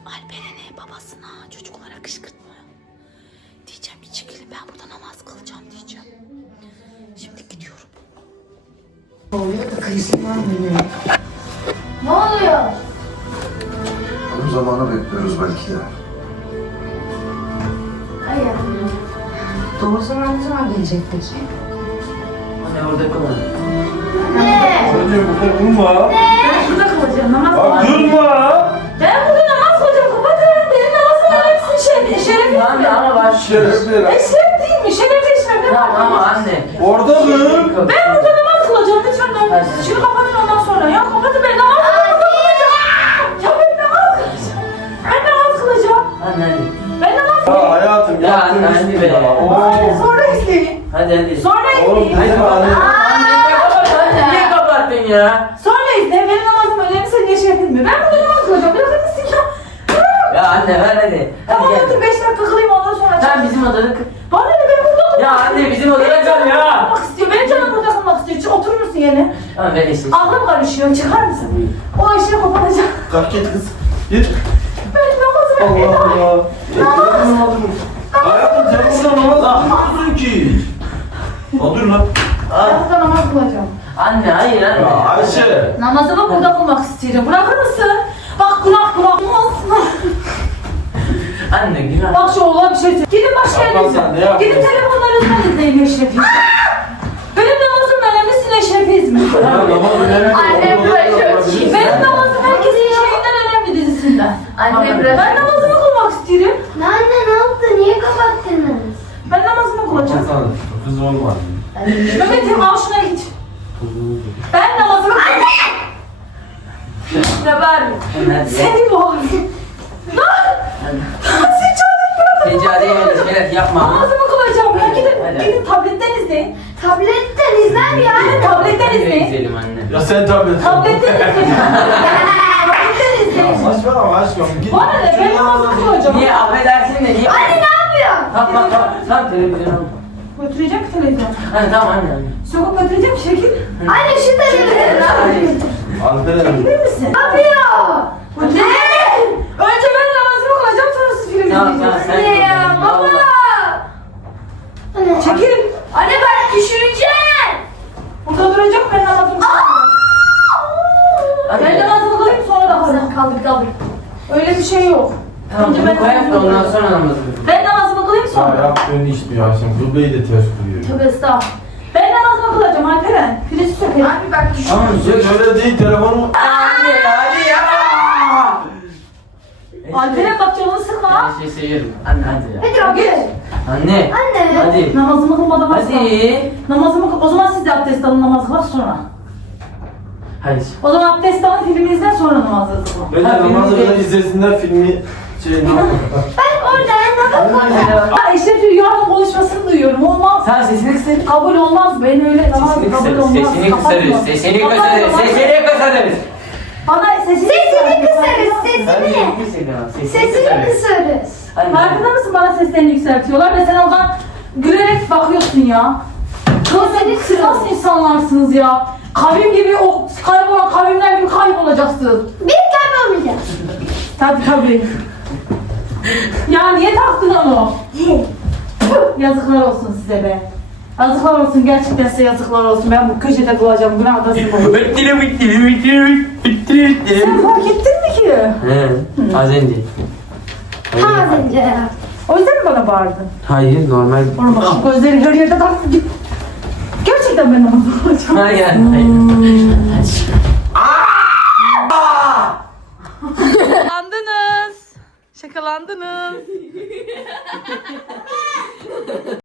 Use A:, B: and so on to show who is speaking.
A: Alperen'e, babasına, çocuklara kışkırtma. Diyeceğim ki çekilin, ben burada namaz kılacağım diyeceğim. Şimdi gidiyorum.
B: Oluyor da kıyısından geliyor.
C: Ne oluyor?
D: Onun zamanı bekliyoruz belki de.
C: Hayır.
B: Doğuzlar ne zaman gelecek peki?
E: Anne orada kalın.
C: Ne?
F: Çocuğum burada durma.
A: Ben şurada kalacağım, namaz
F: Bak
A: kılacağım.
F: durma.
A: Ben burada namaz kılacağım, kapatın. Benim namazım önemlisin, şerefim.
E: Anne ama bak.
F: Şerefli.
A: Şeref değil mi? Şerefli şerefli.
E: Tamam ama anne.
F: Orada dur.
A: Ben burada namaz kılacağım, lütfen.
E: Hadi.
A: Şunu kapatın ondan sonra. Ya kapatın, ben namaz kılacağım. Ya ben namaz kılacağım. Ben namaz kılacağım.
E: Anne hadi.
A: Ben namaz
F: Ya
A: kılacağım.
F: hayatım
E: Ya
F: yaptığın
E: anne
F: iş
E: be.
F: ya.
A: Hayır,
F: Oo.
A: sonra izleyin.
E: Hadi hadi.
A: Sonra
F: Oğlum
A: izleyin.
F: dedim anne.
E: Anne kapat. Niye kapattın ya?
A: Sonra izleyin. Benim namazım önemli, senin niye şerefin mi? Ben burada namaz kılacağım. Bırakır mısın ya?
E: Ya anne ver hadi.
A: Tamam,
E: Hadi
A: otur
E: gel.
A: 5 dakika kılayım, ondan sonra
E: Sen bizim odada kal.
A: Bana ne, ben burada olmak
E: Ya anne bizim odada kal ya.
A: kılmak istiyor. Benim canım burada kalmak istiyor. Oturur musun yerine?
E: Tamam ver işte.
A: Aklım karışıyor. Çıkar mısın? O işini koparacağım.
F: Kalk git kız. Git.
A: Benim namazım önemli.
F: Allah Allah. Hayatım sen burada namaz kılmıyorsun ki. Al dur lan.
A: Ben burada namaz kılacağım.
E: Anne hayır anne.
F: Ya Ayşe.
A: Namazımı burada kılmak istiyorum. Bırakır mısın? Bak günah olsun.
E: Anne günah.
A: Bak şu oğlan bir şey söyleyeyim. Gidin başka yere
F: Abla
A: izleyin.
F: sen ne yapıyorsun?
A: Gidin telefonlarınızdan izleyin Eşref'i. Benim namazım önemlisin Eşref'iz mi?
F: Ya namaz önemli.
C: Anne,
F: Orada
C: bırak
F: da
C: şu
F: olabilir.
A: Benim namazım herkesin şeyinden önemli dizisinden.
C: Anne, bırak.
A: Ben namazımı kılmak istiyorum.
C: Anne ne yaptı? Niye kapattınız?
A: Ben namazımı kılacağım.
F: Hasan, kız olma.
A: Mehmet'im al şuna git. Ben namazımı kılacağım. Ne var?
E: Hadi.
A: Seni boğar. Sen çaldın bırakın.
E: Ticariye öyle şeyler yapma.
A: Namazımı kılacağım. Ya
E: Hadi.
A: gidin tabletten izleyin.
C: Tabletten izler ya.
A: Gidin tabletten
E: Hadi
A: izleyin.
E: izleyelim anne.
F: Ya sen tablet.
A: Tabletten izleyin. Tabletten izleyin.
F: Saçmalama aşkım. Git.
A: Bana ne? Ben namazımı kılacağım.
E: Niye affedersin de niye?
C: Anne ne yapıyorsun?
E: Tamam tamam. Tamam televizyonu.
A: Götüreceğim televizyon.
E: Hadi tamam anne.
A: Sokup götüreceğim şekil.
C: Anne şu televizyonu.
F: Alperen.
A: Gider misin?
C: Ne yapıyor?
A: Ne? Önce ben namazımı kılacağım, sonra siz film
E: Tamam,
A: izleyeceksiniz.
E: tamam.
C: Ne ya baba? Anne.
A: Çekilin.
C: Anne ben düşüreceğim.
A: Burada duracak, ben namazımı kılacağım. Ben namazımı kılayım, sonra da kılayım.
C: Kaldır.
A: Öyle bir şey yok.
E: Tamam
A: Önce
E: bunu
A: ben
E: koyalım da
A: namazımı
E: ondan
A: kılayım.
E: sonra namazı kılalım.
A: Ben namazımı kılayım
F: Ya
A: sonra.
F: yaptığın iş diyor Ayşem. Gülbeyi de ters duyuyor.
A: Tövbe estağfurullah. Ben namazımı kılacağım Alperen. Filesi sökelim.
C: Abi bak düşür.
E: Tamam
F: Sen öyle değil telefonu.
E: Anne hadi ya.
A: Alperen bak, canını sıkma.
E: Ben şey seviyorum. Anne hadi ya.
C: Hadi abi.
E: Anne.
C: Anne.
E: Hadi.
A: Namazımı kılmadan asla.
E: Hadi.
A: Namazımı kıl. O zaman siz de abdest alın, namaz kılın sonra.
E: Hayır.
A: O zaman abdest alın, filmi izlen, sonra namazınızı kılın.
F: Bence
E: Ha,
F: namazı
E: benim de-
F: böyle izlesinler filmi ne yapalım.
C: Ben orada namaz
A: Aa, Eşref Rüya'nın konuşmasını duyuyorum. Olmaz.
E: Sen sesini kısır.
A: Kabul olmaz. Ben öyle namaz
E: Sesini
A: kabul
E: kısarız.
A: olmaz.
E: Sesini
A: Kapatma.
E: kısarız. Sesini
A: Kapatma,
E: kısarız.
A: kapatma.
E: Sesini kısarız.
A: Bana sesini
C: kısarız, sesini.
E: Hadi kısarız.
C: Sesini kısarız.
E: Hadi.
A: Farkında mısın, bana seslerini yükseltiyorlar ve sen oradan gülerek bakıyorsun ya. Siz nasıl insanlarsınız ya? Kavim gibi, o kaybolan kavimler gibi kaybolacaksınız.
C: Bir kaybolmayacak.
A: Tabii. Ya niye taktın onu? Yazıklar olsun size be. Yazıklar olsun, gerçekten size yazıklar olsun. Ben bu köşede kalacağım, günahtasın olur. Sen fark ettin mi ki?
E: He, az önce.
C: Az önce.
A: O yüzden mi bana bağırdın?
E: Hayır, normal.
A: Oğlum bak, şu gözleri her yerde kalktı. Gerçekten ben namazı kılacağım.
E: Hayır.
A: Şakalandınız. Şakalandınız.